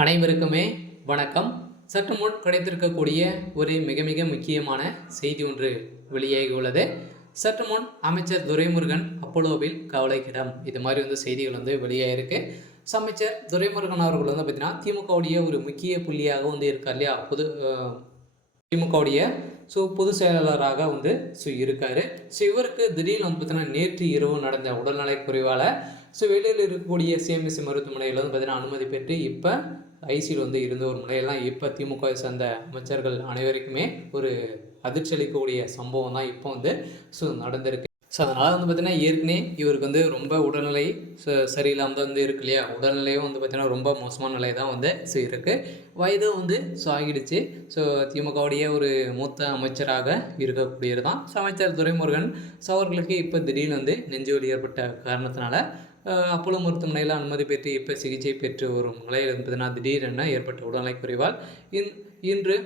அனைவருக்குமே வணக்கம். சற்று முன் கிடைத்திருக்கக்கூடிய ஒரு மிக மிக முக்கியமான செய்தி ஒன்று வெளியாகியுள்ளது. சற்று முன் அமைச்சர் துரைமுருகன் அப்போலோவில் கவலைக்கிடம், இது மாதிரி செய்திகள் வெளியாகிருக்கு. அமைச்சர் துரைமுருகன் அவர்கள் பார்த்தீங்கன்னா திமுகவுடைய ஒரு முக்கிய புள்ளியாக இருக்கார் இல்லையா, திமுகவுடைய பொதுச் செயலாளராக இருக்கார். இவருக்கு திடீர்னு பார்த்தீங்கன்னா நேற்று இரவு நடந்த உடல்நலை குறைவால் வெளியில் இருக்கக்கூடிய சிஎம்சி மருத்துவமனையில் பார்த்தீங்கன்னா அனுமதி பெற்று இப்போ ஐசியில் இருந்த ஒரு முறையெல்லாம் இப்போ திமுகவை சேர்ந்த அமைச்சர்கள் அனைவருக்குமே ஒரு அதிர்ச்சி அளிக்கக்கூடிய சம்பவம் தான் இப்போ நடந்திருக்கு. அதனால் பார்த்தீங்கன்னா ஏற்கனவே இவருக்கு ரொம்ப உடல்நிலை சரியில்லாமல் தான் இருக்கு இல்லையா. உடல்நிலையும் பார்த்தீங்கன்னா ரொம்ப மோசமான நிலை தான் இருக்குது. வயதும் ஆகிடுச்சு. திமுகவுடைய ஒரு மூத்த அமைச்சராக இருக்கக்கூடியது தான் அமைச்சர் துரைமுருகன். அவர்களுக்கு இப்போ திடீர்னு நெஞ்சு வலி ஏற்பட்ட காரணத்தினால அப்போலோ மருத்துவமனையில் அனுமதி பெற்று இப்போ சிகிச்சை பெற்று வரும் நிலையில் பார்த்தீங்கன்னா திடீரென ஏற்பட்ட உடல்நலை குறைவால் இன்று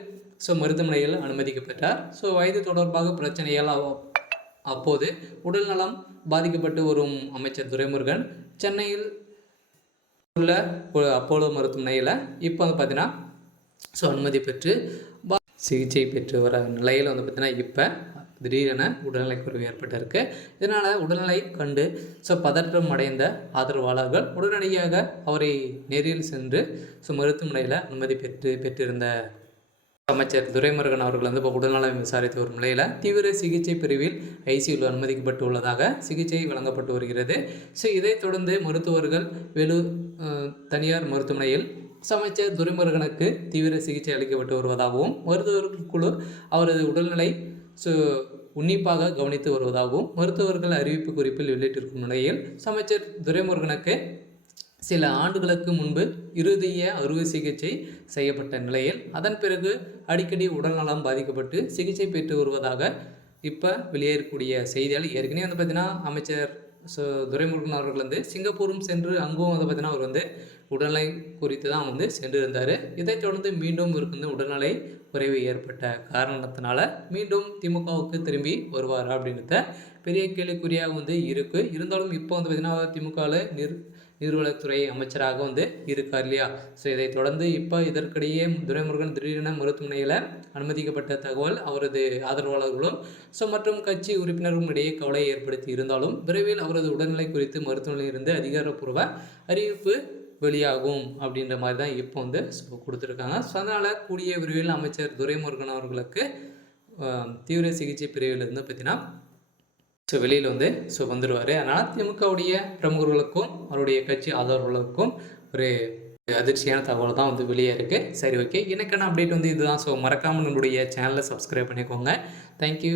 மருத்துவமனையில் அனுமதிக்கப்பட்டார். வயது தொடர்பாக பிரச்சனையால் அப்போது உடல்நலம் பாதிக்கப்பட்டு வரும் அமைச்சர் துரைமுருகன் சென்னையில் உள்ள அப்போலோ மருத்துவமனையில் இப்போ பார்த்தீங்கன்னா அனுமதி பெற்று சிகிச்சை பெற்று வர நிலையில் பார்த்தீங்கன்னா இப்போ திடீரென உடல்நிலை குறைவு ஏற்பட்டிருக்கு. இதனால் உடல்நிலை கண்டு பதற்றம் அடைந்த ஆதரவாளர்கள் உடனடியாக அவரை நேரில் சென்று மருத்துவமனையில் அனுமதி பெற்றிருந்த அமைச்சர் துரைமுருகன் அவர்கள் இப்போ உடல்நலம் விசாரித்து வரும் நிலையில் தீவிர சிகிச்சை பிரிவில் ஐசியூவில் அனுமதிக்கப்பட்டுள்ளதாக சிகிச்சை வழங்கப்பட்டு வருகிறது. இதைத் தொடர்ந்து மருத்துவர்கள் தனியார் மருத்துவமனையில் அமைச்சர் துரைமுருகனுக்கு தீவிர சிகிச்சை அளிக்கப்பட்டு வருவதாகவும் மருத்துவர்கள் குழு அவரது உடல்நிலை உன்னிப்பாக கவனித்து வருவதாகவும் மருத்துவர்கள் அறிவிப்பு குறிப்பில் வெளியிட்டிருக்கும் நிலையில் அமைச்சர் துரைமுருகனுக்கு சில ஆண்டுகளுக்கு முன்பு இருதய அறுவை சிகிச்சை செய்யப்பட்ட நிலையில் அதன் பிறகு அடிக்கடி உடல்நலம் பாதிக்கப்பட்டு சிகிச்சை பெற்று வருவதாக இப்போ வெளியேறக்கூடிய செய்தியால் ஏற்கனவே பார்த்தீங்கன்னா அமைச்சர் துரைமுருகன் அவர்கள் சிங்கப்பூரும் சென்று அங்கும் பார்த்தீங்கன்னா அவர் உடல்நிலை குறித்து தான் சென்றிருந்தார். இதைத் தொடர்ந்து மீண்டும் இவருக்கு உடல்நிலை குறைவு ஏற்பட்ட காரணத்தினால மீண்டும் திமுகவுக்கு திரும்பி வருவார் அப்படின்றத பெரிய கேள்விக்குறியாக இருக்குது. இருந்தாலும் இப்போ பார்த்தீங்கன்னா திமுகவில் நீர்வளத்துறை அமைச்சராக இருக்கார் இல்லையா. இதைத் தொடர்ந்து இப்போ இதற்கிடையே துரைமுருகன் திடீரென மருத்துவமனையில் அனுமதிக்கப்பட்ட தகவல் அவரது ஆதரவாளர்களும் மற்றும் கட்சி உறுப்பினர்களும் இடையே கவலையை ஏற்படுத்தி இருந்தாலும் விரைவில் அவரது உடல்நிலை குறித்து மருத்துவமனையிலிருந்து அதிகாரப்பூர்வ அறிவிப்பு வெளியாகும் அப்படின்ற மாதிரி தான் இப்போ கொடுத்துருக்காங்க. அதனால் கூடிய விரைவில் அமைச்சர் துரைமுருகன் அவர்களுக்கு தீவிர சிகிச்சை பிரிவிலிருந்து பார்த்தீங்கன்னா வெளியில் வந்துடுவார். அதனால் திமுகவுடைய பிரமுகர்களுக்கும் அவருடைய கட்சி ஆதரவாளர்களுக்கும் ஒரு அதிர்ச்சியான தகவல் தான் வெளியே இருக்குது. சரி, ஓகே, எனக்கான அப்டேட் இதுதான். மறக்காமல் நம்மளுடைய சேனலை சப்ஸ்கிரைப் பண்ணிக்கோங்க. தேங்க்யூ.